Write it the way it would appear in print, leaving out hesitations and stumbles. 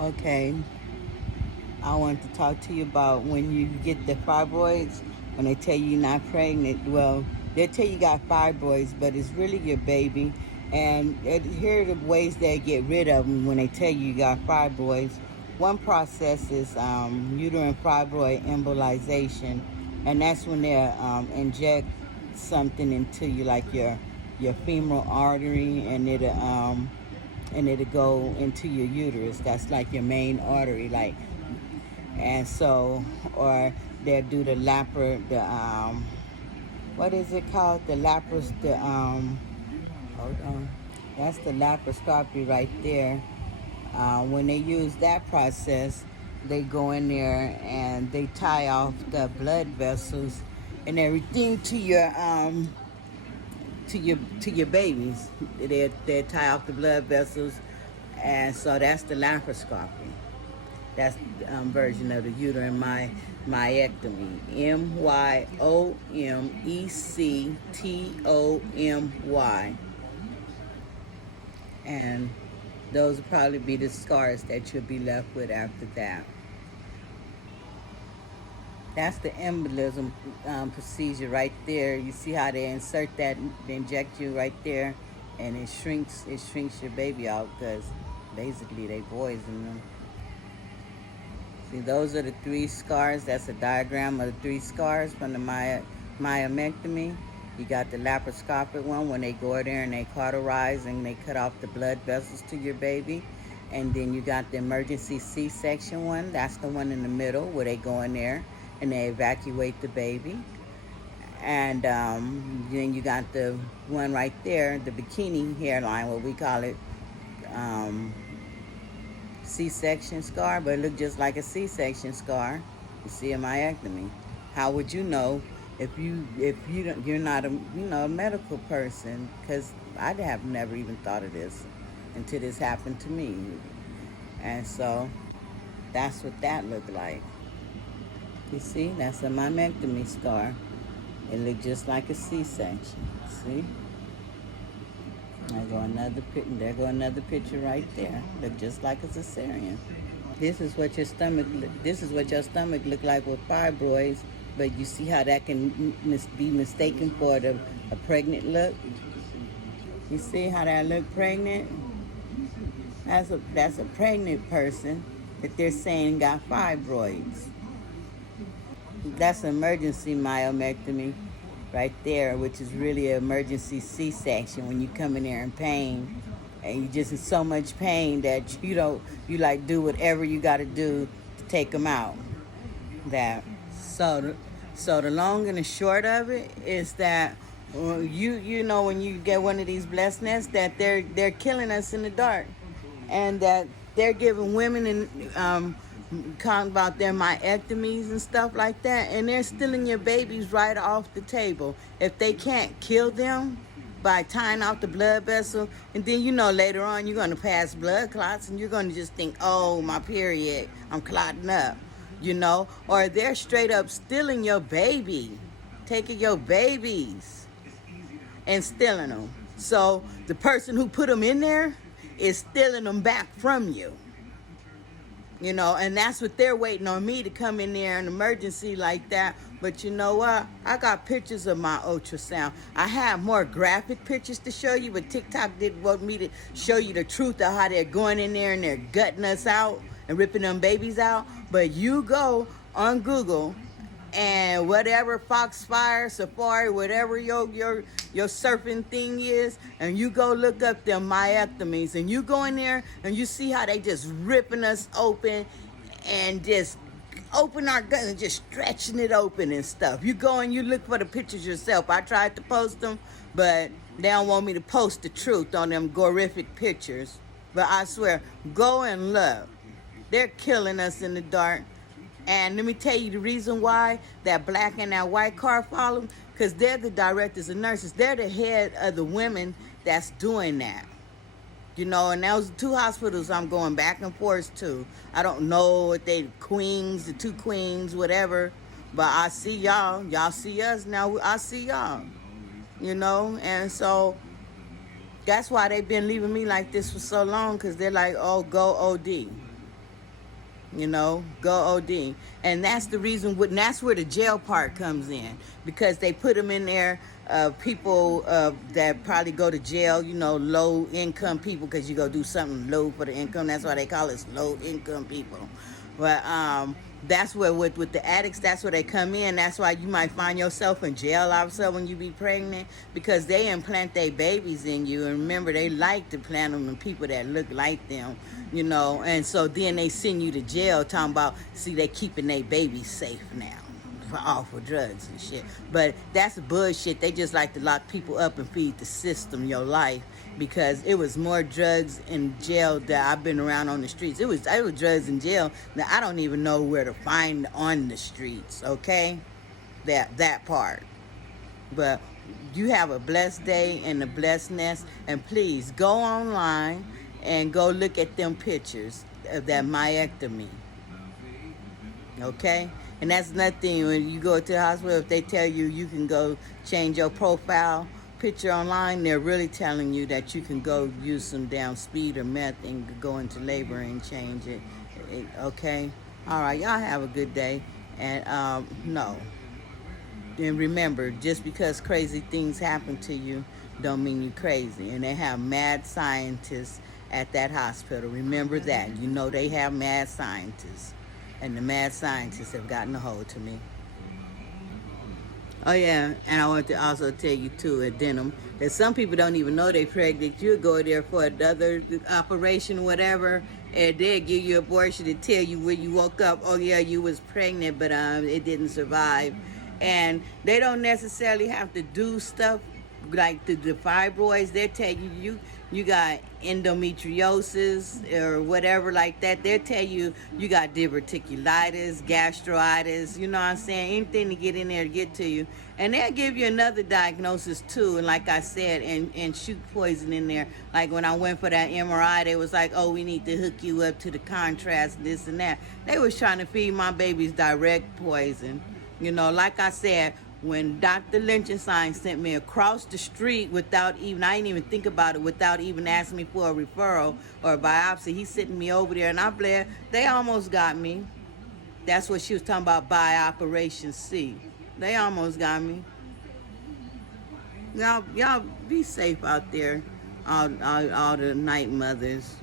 Okay, I want to talk to you about when you get the fibroids, when they tell you you're not pregnant. Well, they tell you got fibroids, but it's really your baby. And here are the ways they get rid of them when they tell you got fibroids. One process is uterine fibroid embolization, and that's when they inject something into you, like your femoral artery, and it'll go into your uterus. That's like your main artery, like. And so, or they'll do the what is it called? Hold on, that's the laparoscopy right there. When they use that process, they go in there and they tie off the blood vessels and everything to your babies. They tie off the blood vessels, and so that's the laparoscopy. That's the version of the uterine myectomy. Myomectomy. And those will probably be the scars that you'll be left with after that. That's the embolism procedure right there. You see how they insert that, they inject you right there, and it shrinks your baby out because basically they poison them. See, those are the three scars. That's a diagram of the three scars from the myomectomy. You got the laparoscopic one when they go there and they cauterize and they cut off the blood vessels to your baby. And then you got the emergency C-section one. That's the one in the middle where they go in there and they evacuate the baby. And then you got the one right there, the bikini hairline, what we call it, C-section scar, but it looked just like a C-section scar. You see a myectomy. How would you know if you're not a medical person? Because I have never even thought of this until this happened to me, and so that's what that looked like. You see, that's a myectomy scar. It looked just like a C-section. See? There go another picture right there. Look just like a cesarean. This is what your stomach look like with fibroids, but you see how that can be mistaken for a pregnant look. You see how that look pregnant? That's a pregnant person that they're saying got fibroids. That's an emergency myomectomy right there, which is really an emergency C-section when you come in there in pain and you just in so much pain that you like do whatever you got to do to take them out. That so the long and the short of it is that you know when you get one of these blessed nests that they're killing us in the dark, and that they're giving women and talking about their myectomies and stuff like that, and they're stealing your babies right off the table. If they can't kill them by tying off the blood vessel, and then later on you're going to pass blood clots and you're going to just think, oh, my period, I'm clotting up, or they're straight up stealing your baby, taking your babies and stealing them. So the person who put them in there is stealing them back from you. And that's what they're waiting on me to come in there in emergency like that. But you know what? I got pictures of my ultrasound. I have more graphic pictures to show you, but TikTok didn't want me to show you the truth of how they're going in there and they're gutting us out and ripping them babies out. But you go on Google and whatever Foxfire, Safari, whatever your surfing thing is, and you go look up them myectomies, and you go in there and you see how they just ripping us open and just open our guts and just stretching it open and stuff. You go and you look for the pictures yourself. I tried to post them, but they don't want me to post the truth on them horrific pictures. But I swear, go and look. They're killing us in the dark. And let me tell you the reason why that black and that white car follow, because they're the directors and nurses. They're the head of the women that's doing that. And those two hospitals I'm going back and forth to. I don't know if they queens, the two queens, whatever. But I see y'all. Y'all see us. Now I see y'all. And so that's why they've been leaving me like this for so long, because they're like, oh, go OD. You know, go OD. And that's the reason, and that's where the jail part comes in, because they put them in there, people that probably go to jail, you know, low income people, because you go do something low for the income. That's why they call us low income people. But that's where with the addicts, that's where they come in. That's why you might find yourself in jail also when you be pregnant, because they implant their babies in you. And remember, they like to plant them in people that look like them, you know. And so then they send you to jail talking about, see, they keeping their babies safe now for awful drugs and shit. But that's bullshit. They just like to lock people up and feed the system your life, because it was more drugs in jail that I've been around on the streets. It was drugs in jail that I don't even know where to find on the streets, okay? That part. But you have a blessed day and a blessedness, and please go online and go look at them pictures of that myectomy, okay? And that's nothing. When you go to the hospital, if they tell you you can go change your profile picture online, they're really telling you that you can go use some damn speed or meth and go into labor and change it, okay? All right, y'all have a good day. And no. And remember, just because crazy things happen to you don't mean you're crazy. And they have mad scientists at that hospital. Remember that. You know they have mad scientists. And the mad scientists have gotten a hold to me. Oh yeah, and I want to also tell you too, at Denham, that some people don't even know they're pregnant. You'll go there for another operation, whatever, and they'll give you an abortion and tell you when you woke up, oh yeah, you was pregnant, but it didn't survive. And they don't necessarily have to do stuff like the fibroids. They tell you got endometriosis or whatever like that. They'll tell you got diverticulitis, gastroitis, you know what I'm saying, anything to get in there to get to you. And they'll give you another diagnosis too, and like I said, and shoot poison in there. Like when I went for that MRI, they was like, oh, we need to hook you up to the contrast, this and that. They was trying to feed my babies direct poison. You know, like I said, when Dr. Linchenstein sent me across the street without even, I didn't even think about it, without even asking me for a referral or a biopsy, he's sitting me over there, and I'm glad they almost got me. That's what she was talking about, by Operation C. They almost got me. Y'all be safe out there, all the night mothers.